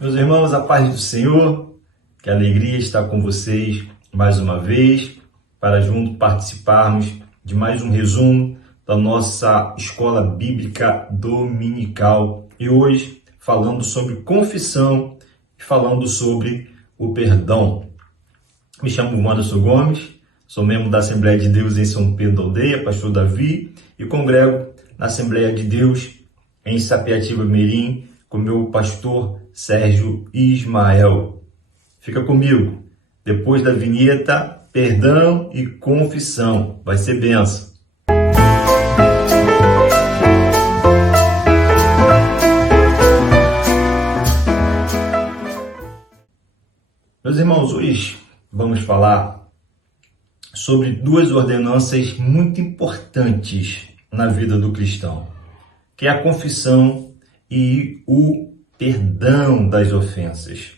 Meus irmãos, a paz do Senhor, que alegria estar com vocês mais uma vez, para juntos participarmos de mais um resumo da nossa escola bíblica dominical. E hoje, falando sobre confissão e falando sobre o perdão. Me chamo Anderson Gomes, sou membro da Assembleia de Deus em São Pedro da Aldeia, pastor Davi, e congrego na Assembleia de Deus em Sapetiba Mirim, com meu pastor Sérgio Ismael. Fica comigo. Depois da vinheta, perdão e confissão. Vai ser benção. Meus irmãos, hoje vamos falar sobre duas ordenanças muito importantes na vida do cristão, que é a confissão e o perdão das ofensas.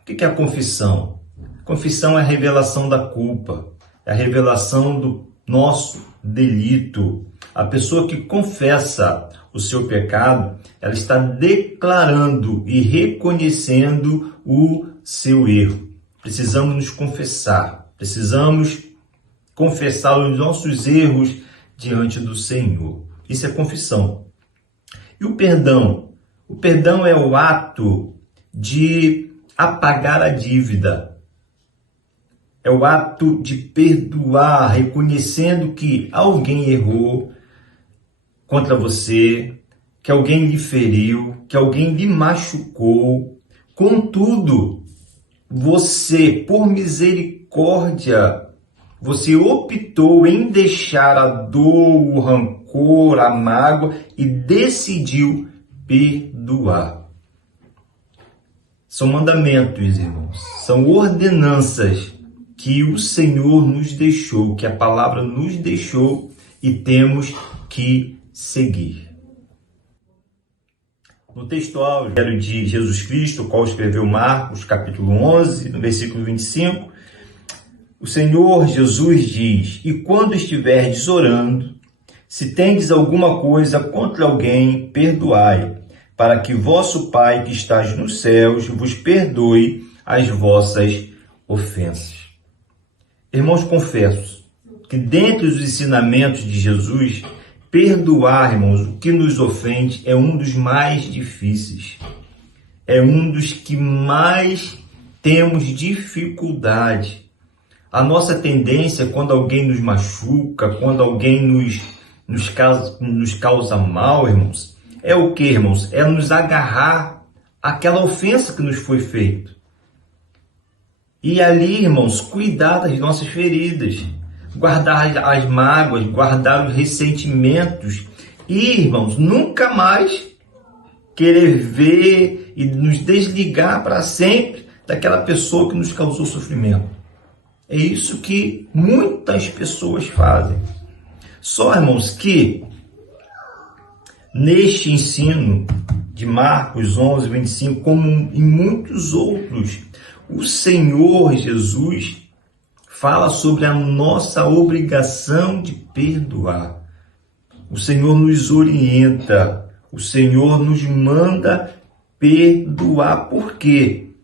O que é a confissão? Confissão é a revelação da culpa, é a revelação do nosso delito. A pessoa que confessa o seu pecado, ela está declarando e reconhecendo o seu erro. Precisamos nos confessar, precisamos confessar os nossos erros diante do Senhor. Isso é confissão. E o perdão? O perdão é o ato de apagar a dívida. É o ato de perdoar, reconhecendo que alguém errou contra você, que alguém lhe feriu, que alguém lhe machucou. Contudo, você, por misericórdia, você optou em deixar a dor, o rancor, a mágoa e decidiu perdoar. São mandamentos, irmãos. São ordenanças que o Senhor nos deixou, que a palavra nos deixou e temos que seguir. No textual de Jesus Cristo, o qual escreveu Marcos, capítulo 11, no versículo 25, o Senhor Jesus diz: "E quando estiverdes orando, se tendes alguma coisa contra alguém, perdoai, para que vosso Pai que estás nos céus vos perdoe as vossas ofensas." Irmãos, confesso que dentre os ensinamentos de Jesus, perdoar, irmãos, o que nos ofende é um dos mais difíceis. É um dos que mais temos dificuldade. A nossa tendência, quando alguém nos machuca, quando alguém nos causa mal, irmãos, é o que, irmãos? É nos agarrar àquela ofensa que nos foi feita. E ali, irmãos, cuidar das nossas feridas, guardar as mágoas, guardar os ressentimentos e, irmãos, nunca mais querer ver e nos desligar para sempre daquela pessoa que nos causou sofrimento. É isso que muitas pessoas fazem. Só, irmãos, que neste ensino de Marcos 11, 25, como em muitos outros, o Senhor Jesus fala sobre a nossa obrigação de perdoar. O Senhor nos orienta, o Senhor nos manda perdoar. Por quê?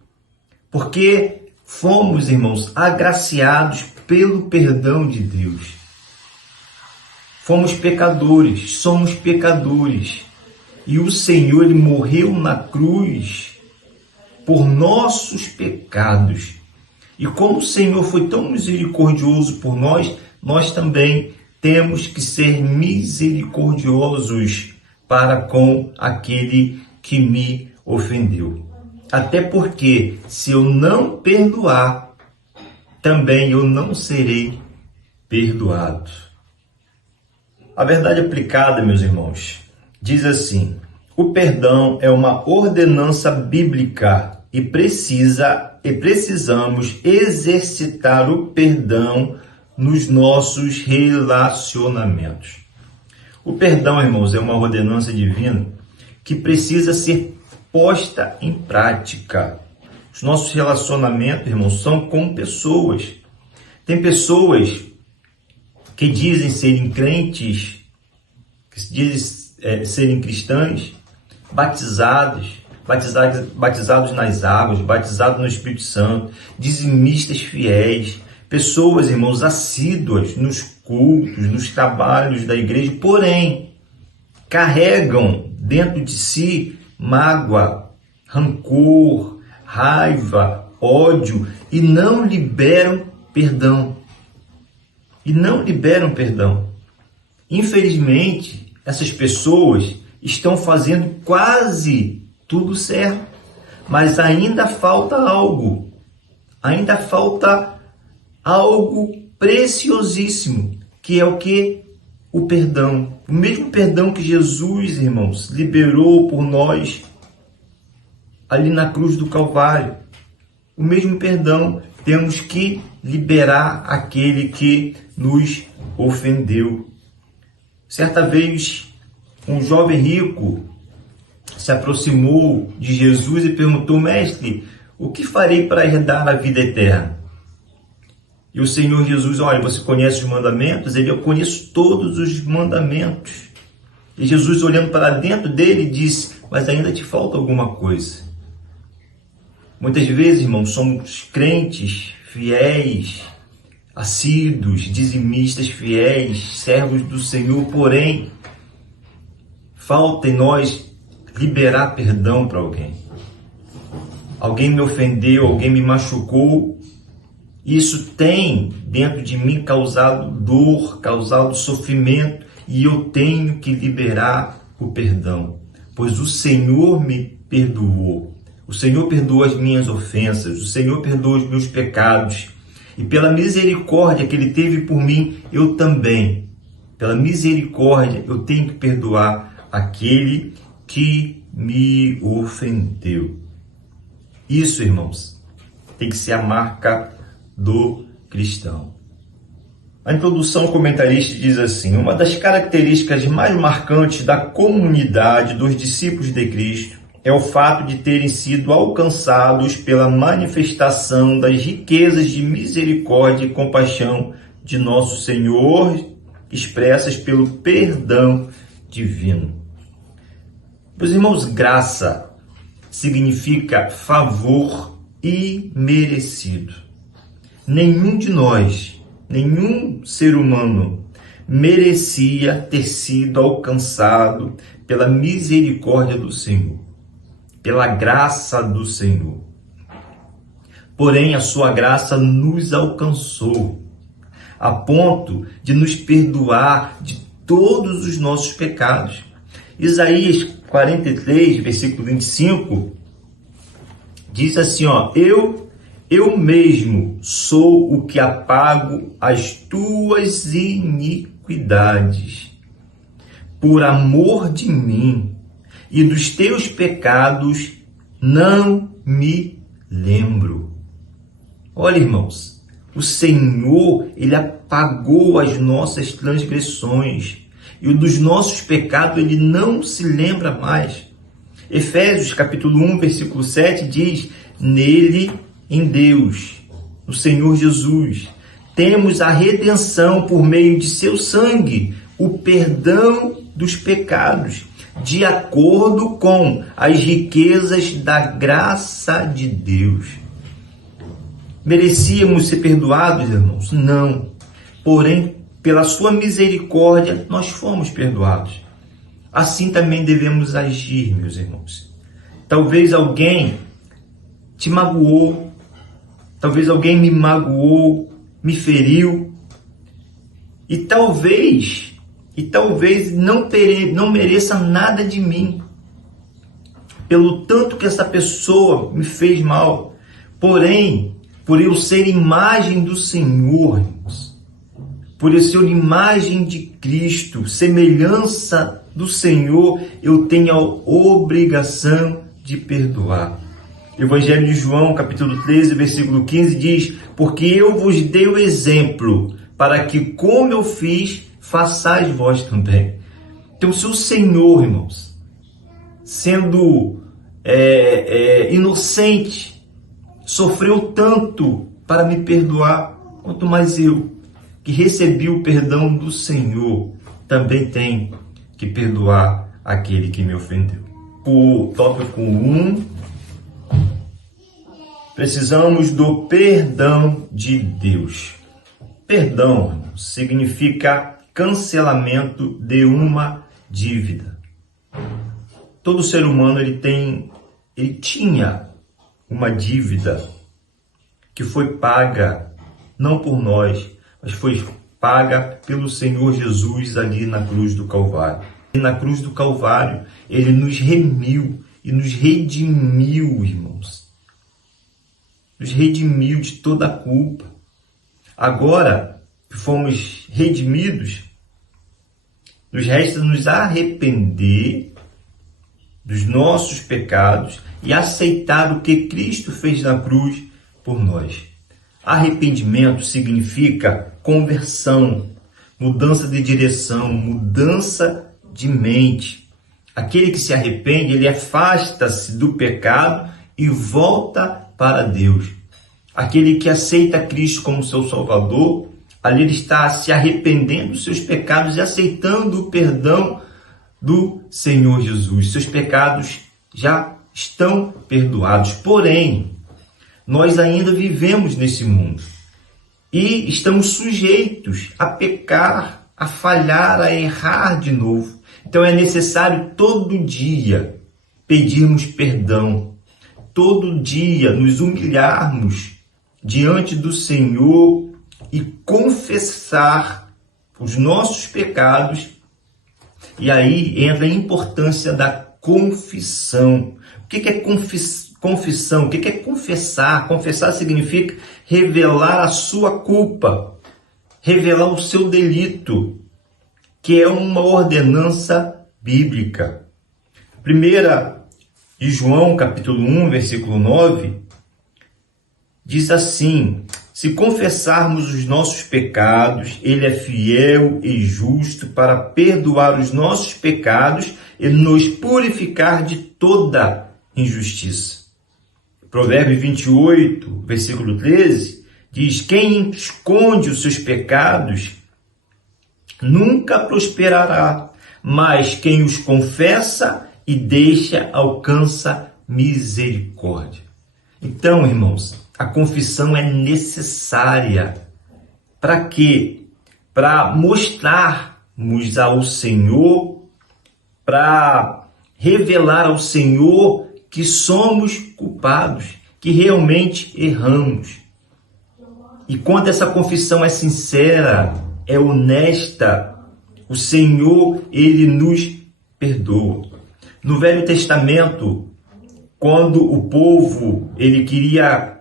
Porque fomos, irmãos, agraciados pelo perdão de Deus. Fomos pecadores, somos pecadores. E o Senhor, Ele morreu na cruz por nossos pecados. E como o Senhor foi tão misericordioso por nós, nós também temos que ser misericordiosos para com aquele que me ofendeu. Até porque, se eu não perdoar, também eu não serei perdoado. A verdade aplicada, meus irmãos, diz assim: o perdão é uma ordenança bíblica e precisamos exercitar o perdão nos nossos relacionamentos. O perdão, irmãos, é uma ordenança divina que precisa ser posta em prática. Os nossos relacionamentos, irmãos, são com pessoas. Tem pessoas que dizem serem crentes, que dizem serem cristãs, batizados, batizados nas águas, batizados no Espírito Santo, dizimistas fiéis, pessoas, irmãos, assíduas nos cultos, nos trabalhos da igreja, porém, carregam dentro de si mágoa, rancor, raiva, ódio e não liberam perdão. Infelizmente, essas pessoas estão fazendo quase tudo certo, mas ainda falta algo. Ainda falta algo preciosíssimo, que é o que? O perdão. O mesmo perdão que Jesus, irmãos, liberou por nós ali na cruz do Calvário. O mesmo perdão temos que liberar aquele que nos ofendeu. Certa vez, um jovem rico se aproximou de Jesus e perguntou: Mestre, o que farei para herdar a vida eterna? E o Senhor Jesus: olha, você conhece os mandamentos? Ele: eu conheço todos os mandamentos. E Jesus, olhando para dentro dele, disse: mas ainda te falta alguma coisa. Muitas vezes, irmãos, somos crentes fiéis, assíduos, dizimistas fiéis, servos do Senhor, porém, falta em nós liberar perdão para alguém. Alguém me ofendeu, alguém me machucou. Isso tem dentro de mim causado dor, causado sofrimento, e eu tenho que liberar o perdão, pois o Senhor me perdoou. O Senhor perdoa as minhas ofensas, o Senhor perdoa os meus pecados. E pela misericórdia que Ele teve por mim, eu também, pela misericórdia, eu tenho que perdoar aquele que me ofendeu. Isso, irmãos, tem que ser a marca do cristão. A introdução comentarista diz assim: uma das características mais marcantes da comunidade dos discípulos de Cristo é o fato de terem sido alcançados pela manifestação das riquezas de misericórdia e compaixão de nosso Senhor, expressas pelo perdão divino. Meus irmãos, graça significa favor imerecido. Nenhum de nós, nenhum ser humano merecia ter sido alcançado pela misericórdia do Senhor, pela graça do Senhor. Porém, a sua graça nos alcançou, a ponto de nos perdoar de todos os nossos pecados. Isaías 43, versículo 25, diz assim, eu mesmo sou o que apago as tuas iniquidades, por amor de mim, e dos teus pecados não me lembro. Olha, irmãos, o Senhor, Ele apagou as nossas transgressões, e dos nossos pecados Ele não se lembra mais. Efésios capítulo 1, versículo 7 diz: nele, em Deus, no Senhor Jesus, temos a redenção por meio de seu sangue, o perdão dos pecados, de acordo com as riquezas da graça de Deus. Merecíamos ser perdoados, irmãos? Não. Porém, pela sua misericórdia, nós fomos perdoados. Assim também devemos agir, meus irmãos. Talvez alguém te magoou, talvez alguém me magoou, me feriu, e talvez não mereça nada de mim, pelo tanto que essa pessoa me fez mal. Porém, por eu ser imagem do Senhor, por eu ser imagem de Cristo, semelhança do Senhor, eu tenho a obrigação de perdoar. Evangelho de João, capítulo 13, versículo 15 diz: porque eu vos dei o exemplo, para que como eu fiz, façais vós também. Então, se o Senhor, irmãos, sendo inocente, sofreu tanto para me perdoar, quanto mais eu, que recebi o perdão do Senhor, também tenho que perdoar aquele que me ofendeu. o tópico 1. Precisamos do perdão de Deus. Perdão significa cancelamento de uma dívida. Todo ser humano ele tinha uma dívida que foi paga não por nós, mas foi paga pelo Senhor Jesus ali na cruz do Calvário. E na cruz do Calvário, ele nos remiu e nos redimiu, irmãos. Nos redimiu de toda a culpa. Agora que fomos redimidos, nos resta nos arrepender dos nossos pecados e aceitar o que Cristo fez na cruz por nós. Arrependimento significa conversão, mudança de direção, mudança de mente. Aquele que se arrepende, ele afasta-se do pecado e volta para Deus. Aquele que aceita Cristo como seu Salvador, ali ele está se arrependendo dos seus pecados e aceitando o perdão do Senhor Jesus. Seus pecados já estão perdoados. Porém, nós ainda vivemos nesse mundo e estamos sujeitos a pecar, a falhar, a errar de novo. Então é necessário todo dia pedirmos perdão, todo dia nos humilharmos diante do Senhor e confessar os nossos pecados. E aí entra a importância da confissão. O que é confissão? O que é confessar? Confessar significa revelar a sua culpa, revelar o seu delito, que é uma ordenança bíblica. 1 de João, capítulo 1, versículo 9, diz assim: se confessarmos os nossos pecados, ele é fiel e justo para perdoar os nossos pecados e nos purificar de toda injustiça. Provérbios 28, versículo 13, diz: quem esconde os seus pecados nunca prosperará, mas quem os confessa e deixa alcança misericórdia. Então, irmãos, a confissão é necessária. Para quê? Para mostrarmos ao Senhor, para revelar ao Senhor que somos culpados, que realmente erramos. E quando essa confissão é sincera, é honesta, o Senhor, ele nos perdoa. No Velho Testamento, quando o povo ele queria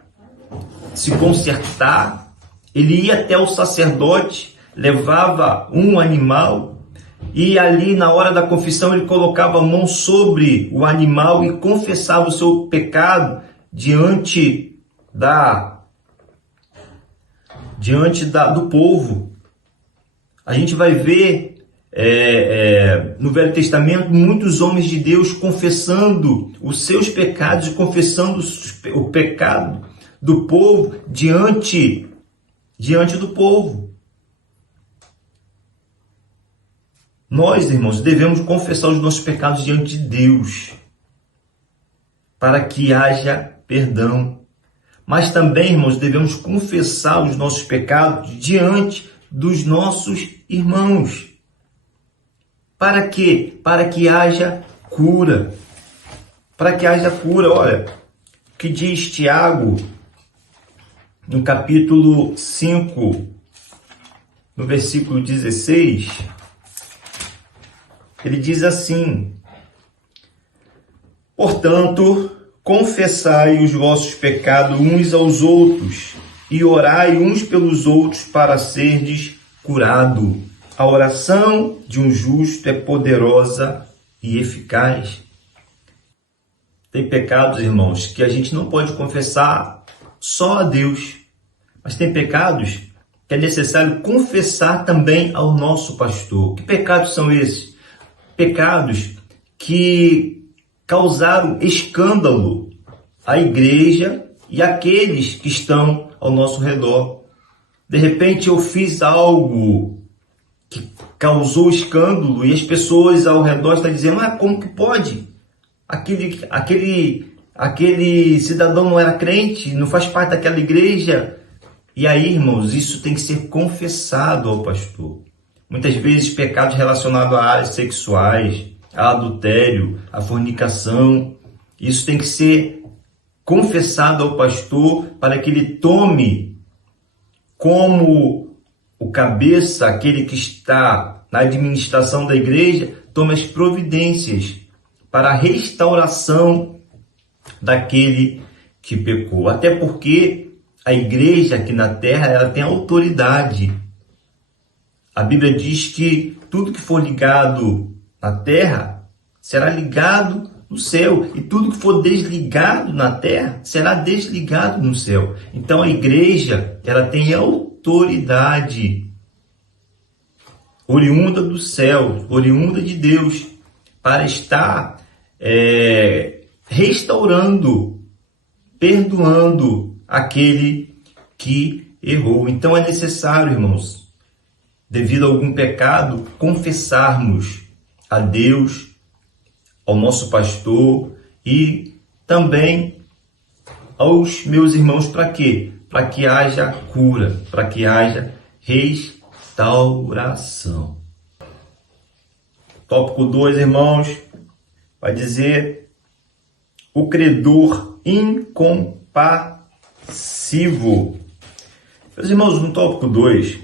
se consertar, ele ia até o sacerdote, levava um animal e ali na hora da confissão ele colocava a mão sobre o animal e confessava o seu pecado diante do povo. A gente vai ver no Velho Testamento muitos homens de Deus confessando os seus pecados e confessando o pecado do povo diante do povo. Nós, irmãos, devemos confessar os nossos pecados diante de Deus para que haja perdão. Mas também, irmãos, devemos confessar os nossos pecados diante dos nossos irmãos. Para quê? Para que haja cura. Para que haja cura. Olha, o que diz Tiago, no capítulo 5, no versículo 16, ele diz assim: portanto, confessai os vossos pecados uns aos outros e orai uns pelos outros para serdes curados. A oração de um justo é poderosa e eficaz. Tem pecados, irmãos, que a gente não pode confessar só a Deus, mas tem pecados que é necessário confessar também ao nosso pastor. Que pecados são esses? Pecados que causaram escândalo à igreja e àqueles que estão ao nosso redor. De repente eu fiz algo que causou escândalo e as pessoas ao redor estão dizendo: como que pode? aquele cidadão não era crente, não faz parte daquela igreja. E aí, irmãos, isso tem que ser confessado ao pastor. Muitas vezes pecados relacionados a áreas sexuais, a adultério, a fornicação, isso tem que ser confessado ao pastor para que ele tome como o cabeça, aquele que está na administração da igreja, tome as providências para a restauração daquele que pecou. Até porque a igreja aqui na terra, ela tem autoridade. A Bíblia diz que tudo que for ligado na terra será ligado no céu, e tudo que for desligado na terra será desligado no céu. Então a igreja, ela tem autoridade oriunda do céu, oriunda de Deus, para estar restaurando, perdoando aquele que errou. Então é necessário, irmãos, devido a algum pecado, confessarmos a Deus, ao nosso pastor e também aos meus irmãos. Para quê? Para que haja cura, para que haja restauração. Tópico 2, irmãos, vai dizer o credor incompassivo. Meus irmãos, no tópico 2,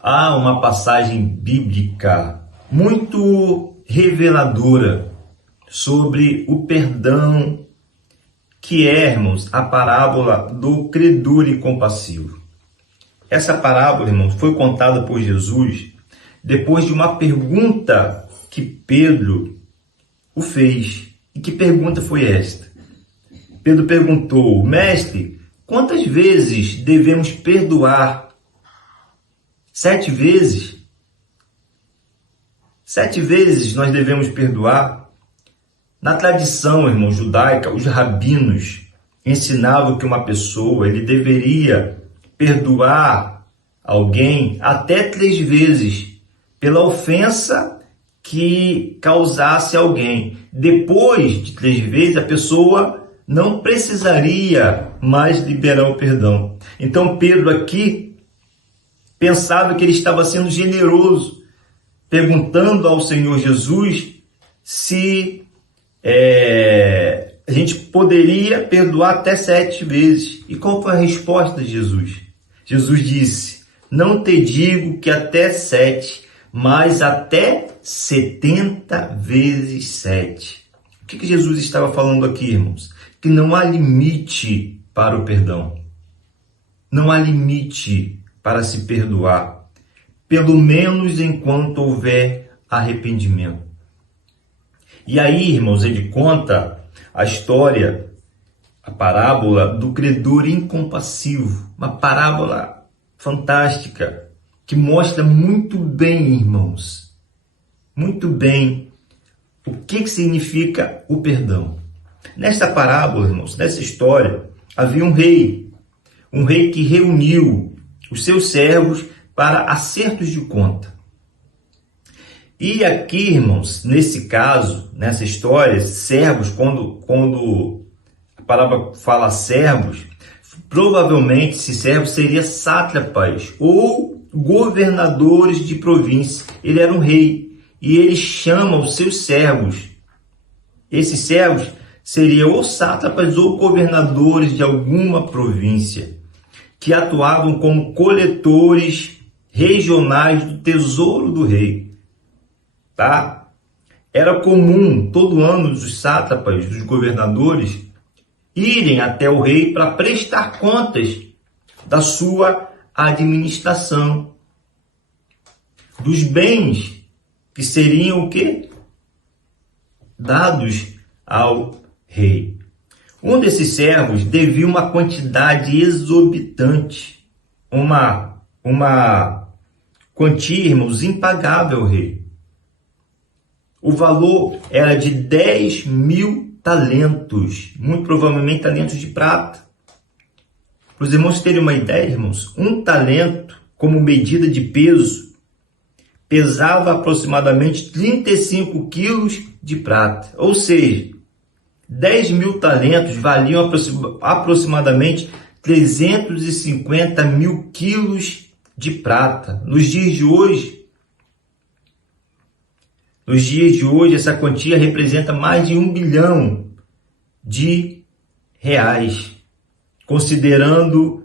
há uma passagem bíblica muito reveladora sobre o perdão, que é, irmãos, a parábola do credor incompassivo. Essa parábola, irmãos, foi contada por Jesus depois de uma pergunta que Pedro o fez. E que pergunta foi esta? Pedro perguntou: mestre, quantas vezes devemos perdoar? 7 vezes? 7 vezes nós devemos perdoar? Na tradição, irmão, judaica, os rabinos ensinavam que uma pessoa ele deveria perdoar alguém até 3 vezes pela ofensa que causasse a alguém. Depois de 3 vezes, a pessoa não precisaria mais liberar o perdão. Então Pedro aqui pensava que ele estava sendo generoso, perguntando ao Senhor Jesus se a gente poderia perdoar até 7 vezes. E qual foi a resposta de Jesus? Jesus disse: não te digo que até 7, mas até 70 vezes 7. O que Jesus estava falando aqui, irmãos? Que não há limite para o perdão. Não há limite para se perdoar, pelo menos enquanto houver arrependimento. E aí, irmãos, ele conta a história, a parábola do credor incompassivo, uma parábola fantástica, que mostra muito bem, irmãos, muito bem o que significa o perdão. Nesta parábola, irmãos, nessa história, havia um rei que reuniu os seus servos para acertos de conta. E aqui, irmãos, nesse caso, nessa história, servos, quando a palavra fala servos, provavelmente esses servos seriam sátrapas ou governadores de província. Ele era um rei e ele chama os seus servos. Esses servos seriam ou sátrapas ou governadores de alguma província, que atuavam como coletores regionais do tesouro do rei. Tá? Era comum todo ano os sátrapas, os governadores, irem até o rei para prestar contas da sua administração, dos bens que seriam o quê? Dados ao rei. Um desses servos devia uma quantidade exorbitante, uma quantia, irmãos, impagável ao rei. O valor era de 10.000 talentos, muito provavelmente talentos de prata. Para os irmãos terem uma ideia, irmãos, um talento, como medida de peso, pesava aproximadamente 35 quilos de prata. Ou seja, 10 mil talentos valiam aproximadamente 350 mil quilos de prata. Nos dias de hoje, essa quantia representa mais de 1 bilhão de reais, considerando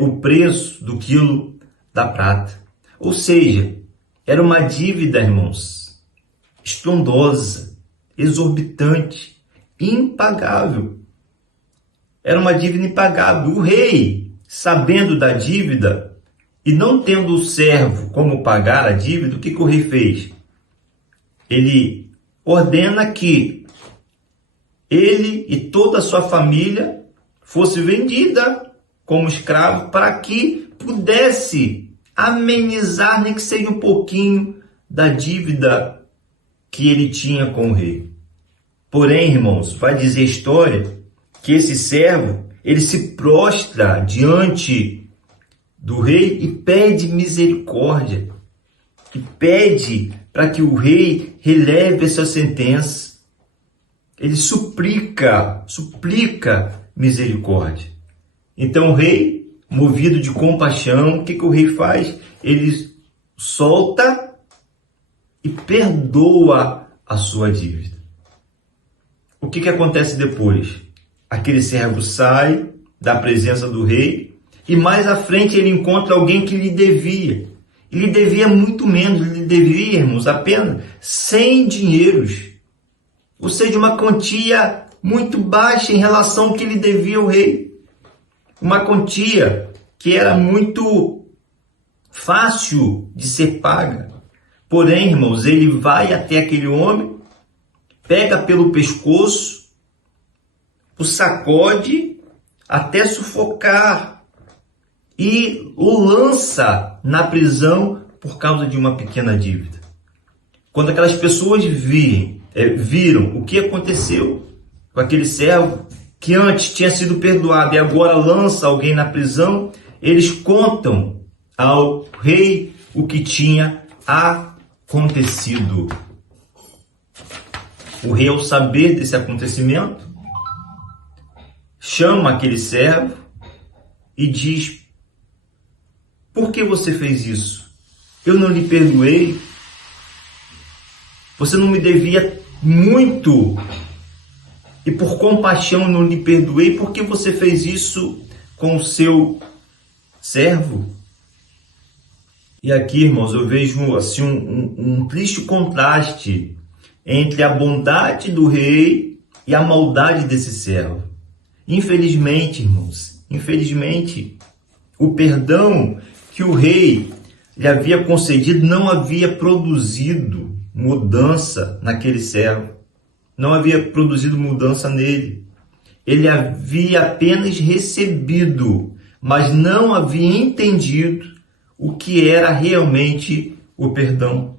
o preço do quilo da prata. Ou seja, era uma dívida, irmãos, estrondosa, exorbitante, impagável. Era uma dívida impagável. O rei, sabendo da dívida e não tendo o servo como pagar a dívida, o que o rei fez? Ele ordena que ele e toda a sua família fosse vendida como escravo para que pudesse amenizar, nem que seja um pouquinho, da dívida que ele tinha com o rei. Porém, irmãos, vai dizer a história que esse servo, ele se prostra diante do rei e pede misericórdia, e pede para que o rei releve essa sentença. Ele suplica misericórdia. Então o rei, movido de compaixão, o que o rei faz? Ele solta e perdoa a sua dívida. O que acontece depois? Aquele servo sai da presença do rei e mais à frente ele encontra alguém que lhe devia. Ele devia muito menos, ele devia, irmãos, apenas 100 dinheiros. Ou seja, uma quantia muito baixa em relação ao que ele devia ao rei. Uma quantia que era muito fácil de ser paga. Porém, irmãos, ele vai até aquele homem, pega pelo pescoço, o sacode até sufocar e o lança na prisão por causa de uma pequena dívida. Quando aquelas pessoas viram o que aconteceu com aquele servo que antes tinha sido perdoado e agora lança alguém na prisão, eles contam ao rei o que tinha acontecido. O rei, ao saber desse acontecimento, chama aquele servo e diz: por que você fez isso? Eu não lhe perdoei. Você não me devia muito. E por compaixão eu não lhe perdoei. Por que você fez isso com o seu servo? E aqui, irmãos, eu vejo assim, um triste contraste entre a bondade do rei e a maldade desse servo. Infelizmente, irmãos, o perdão que o rei lhe havia concedido não havia produzido mudança naquele servo. Não havia produzido mudança nele. Ele havia apenas recebido, mas não havia entendido o que era realmente o perdão.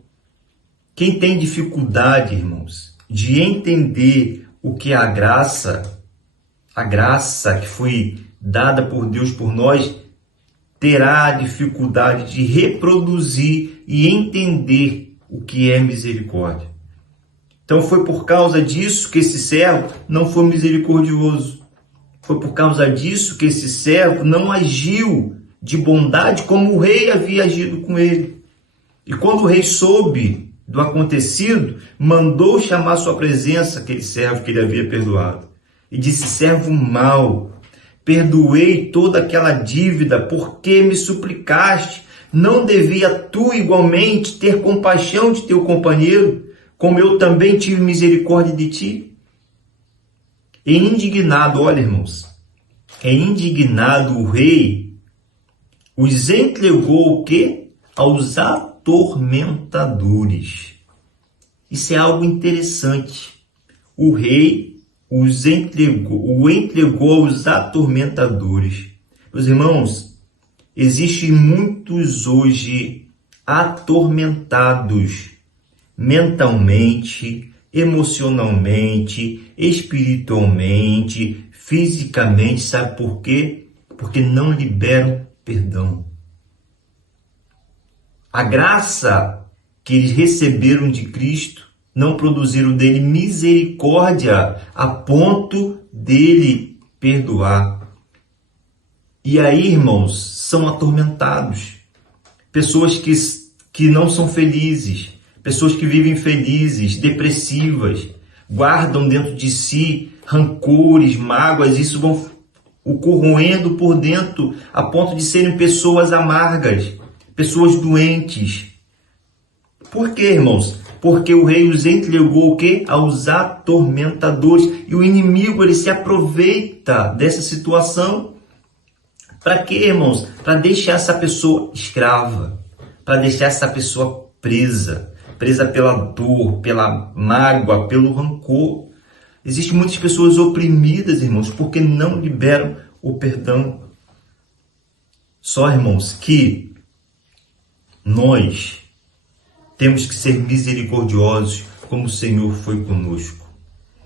Quem tem dificuldade, irmãos, de entender o que é a graça que foi dada por Deus por nós, terá dificuldade de reproduzir e entender o que é misericórdia. Então foi por causa disso que esse servo não foi misericordioso. Foi por causa disso que esse servo não agiu de bondade como o rei havia agido com ele. E quando o rei soube do acontecido, mandou chamar à sua presença aquele servo que ele havia perdoado. E disse: servo mau, perdoei toda aquela dívida, porque me suplicaste. Não devia tu igualmente ter compaixão de teu companheiro, como eu também tive misericórdia de ti? E indignado, olha, irmãos, indignado o rei os entregou o quê? Aos atormentadores. Isso é algo interessante. O rei o entregou aos atormentadores. Meus irmãos, existem muitos hoje atormentados mentalmente, emocionalmente, espiritualmente, fisicamente. Sabe por quê? Porque não liberam perdão. A graça que eles receberam de Cristo não produziram dele misericórdia a ponto dele perdoar. E aí, irmãos, são atormentados. Pessoas que não são felizes, pessoas que vivem infelizes, depressivas, guardam dentro de si rancores, mágoas, isso vão o corroendo por dentro a ponto de serem pessoas amargas, pessoas doentes. Por quê, irmãos? Porque o rei os entregou o quê? Aos atormentadores. E o inimigo, ele se aproveita dessa situação. Para quê, irmãos? Para deixar essa pessoa escrava, para deixar essa pessoa presa pela dor, pela mágoa, pelo rancor. Existem muitas pessoas oprimidas, irmãos, porque não liberam o perdão. Só, irmãos, que nós temos que ser misericordiosos como o Senhor foi conosco.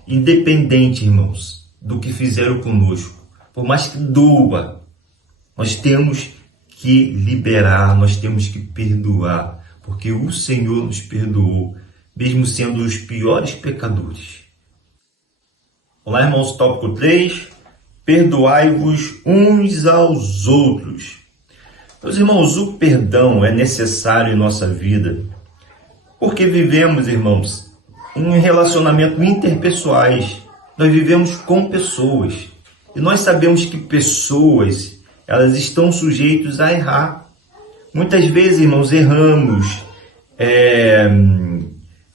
Independente, irmãos, do que fizeram conosco, por mais que doa, nós temos que liberar, nós temos que perdoar, porque o Senhor nos perdoou, mesmo sendo os piores pecadores. Olá, irmãos, tópico 3, perdoai-vos uns aos outros. Meus irmãos, o perdão é necessário em nossa vida, porque vivemos, irmãos, em relacionamentos interpessoais. Nós vivemos com pessoas, e nós sabemos que pessoas, elas estão sujeitas a errar. Muitas vezes, irmãos, erramos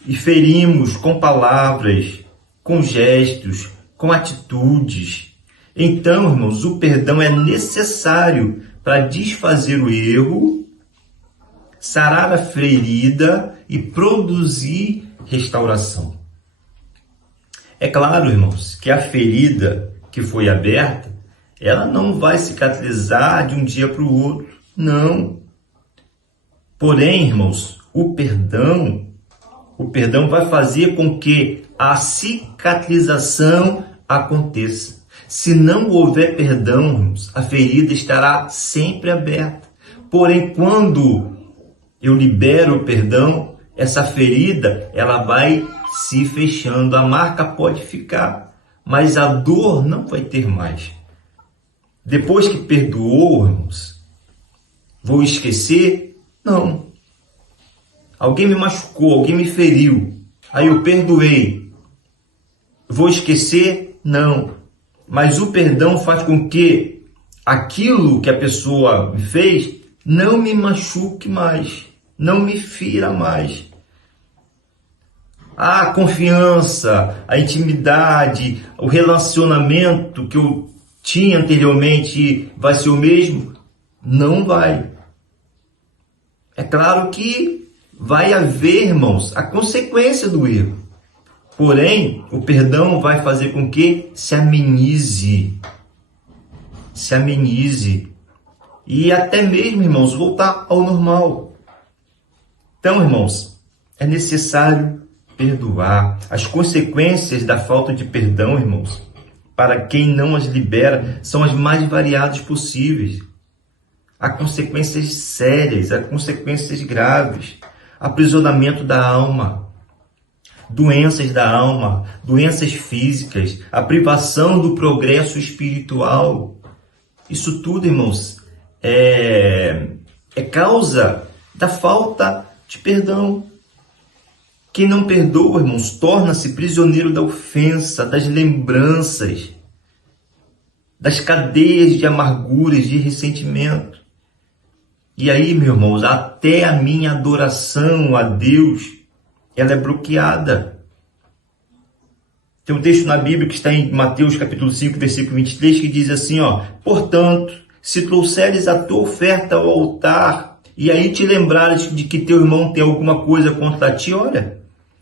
e ferimos com palavras, com gestos, com atitudes. Então, irmãos, o perdão é necessário para desfazer o erro, sarar a ferida e produzir restauração. É claro, irmãos, que a ferida que foi aberta, ela não vai cicatrizar de um dia para o outro, não. Porém, irmãos, o perdão vai fazer com que a cicatrização aconteça. Se não houver perdão, irmãos, a ferida estará sempre aberta. Porém, quando eu libero o perdão, essa ferida, ela vai se fechando. A marca pode ficar, mas a dor não vai ter mais. Depois que perdoou, irmãos, vou esquecer? Não. Alguém me machucou, alguém me feriu, aí eu perdoei. Vou esquecer? Não. Mas o perdão faz com que aquilo que a pessoa me fez não me machuque mais, não me fira mais. A confiança, a intimidade, o relacionamento que eu tinha anteriormente vai ser o mesmo? Não vai. É claro que vai haver, irmãos, a consequência do erro. Porém, o perdão vai fazer com que se amenize. Se amenize. E até mesmo, irmãos, voltar ao normal. Então, irmãos, é necessário perdoar. As consequências da falta de perdão, irmãos, para quem não as libera, são as mais variadas possíveis. Há consequências sérias, há consequências graves. Aprisionamento da alma, doenças da alma, doenças físicas, a privação do progresso espiritual. Isso tudo, irmãos, é causa da falta de perdão. Quem não perdoa, irmãos, torna-se prisioneiro da ofensa, das lembranças, das cadeias de amarguras, de ressentimento. E aí, meus irmãos, até a minha adoração a Deus, ela é bloqueada. Tem um texto na Bíblia que está em Mateus capítulo 5, versículo 23, que diz assim, portanto, se trouxeres a tua oferta ao altar, e aí te lembrares de que teu irmão tem alguma coisa contra ti, olha,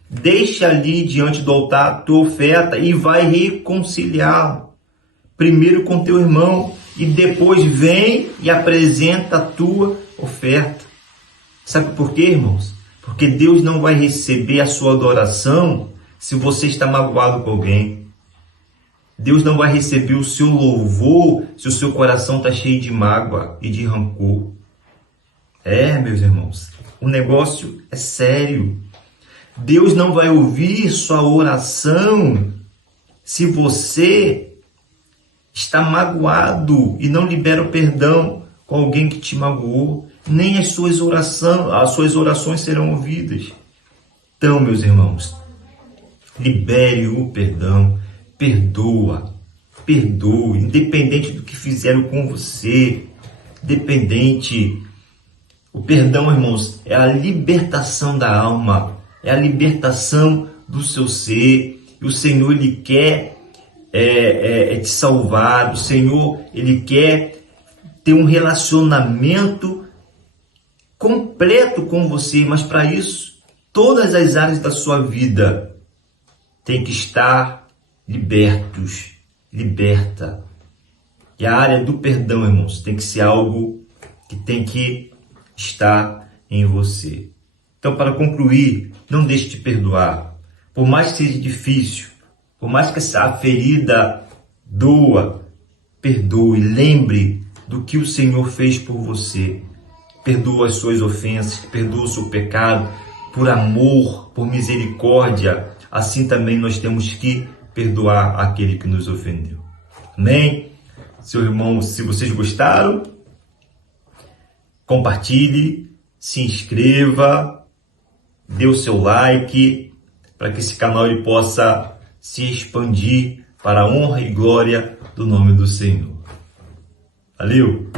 deixa ali diante do altar a tua oferta e vai reconciliar primeiro com teu irmão, e depois vem e apresenta a tua oferta. Sabe por quê, irmãos? Porque Deus não vai receber a sua adoração se você está magoado com alguém. Deus não vai receber o seu louvor se o seu coração está cheio de mágoa e de rancor. Meus irmãos, o negócio é sério. Deus não vai ouvir sua oração se você está magoado e não libera o perdão com alguém que te magoou. Nem as suas orações serão ouvidas. Então, meus irmãos, libere o perdão, perdoe, independente do que fizeram com você, O perdão, irmãos, é a libertação da alma, é a libertação do seu ser. E o Senhor, Ele quer te salvar. O Senhor, Ele quer ter um relacionamento completo com você, mas para isso, todas as áreas da sua vida têm que estar liberta. E a área do perdão, irmãos, tem que ser algo que tem que estar em você. Então, para concluir, não deixe de perdoar. Por mais que seja difícil, por mais que essa ferida doa, perdoe. Lembre do que o Senhor fez por você. Perdoa as suas ofensas, perdoa o seu pecado, por amor, por misericórdia. Assim também nós temos que perdoar aquele que nos ofendeu. Amém? Seu irmão, se vocês gostaram, compartilhe, se inscreva, dê o seu like, para que esse canal ele possa se expandir para a honra e glória do nome do Senhor. Valeu!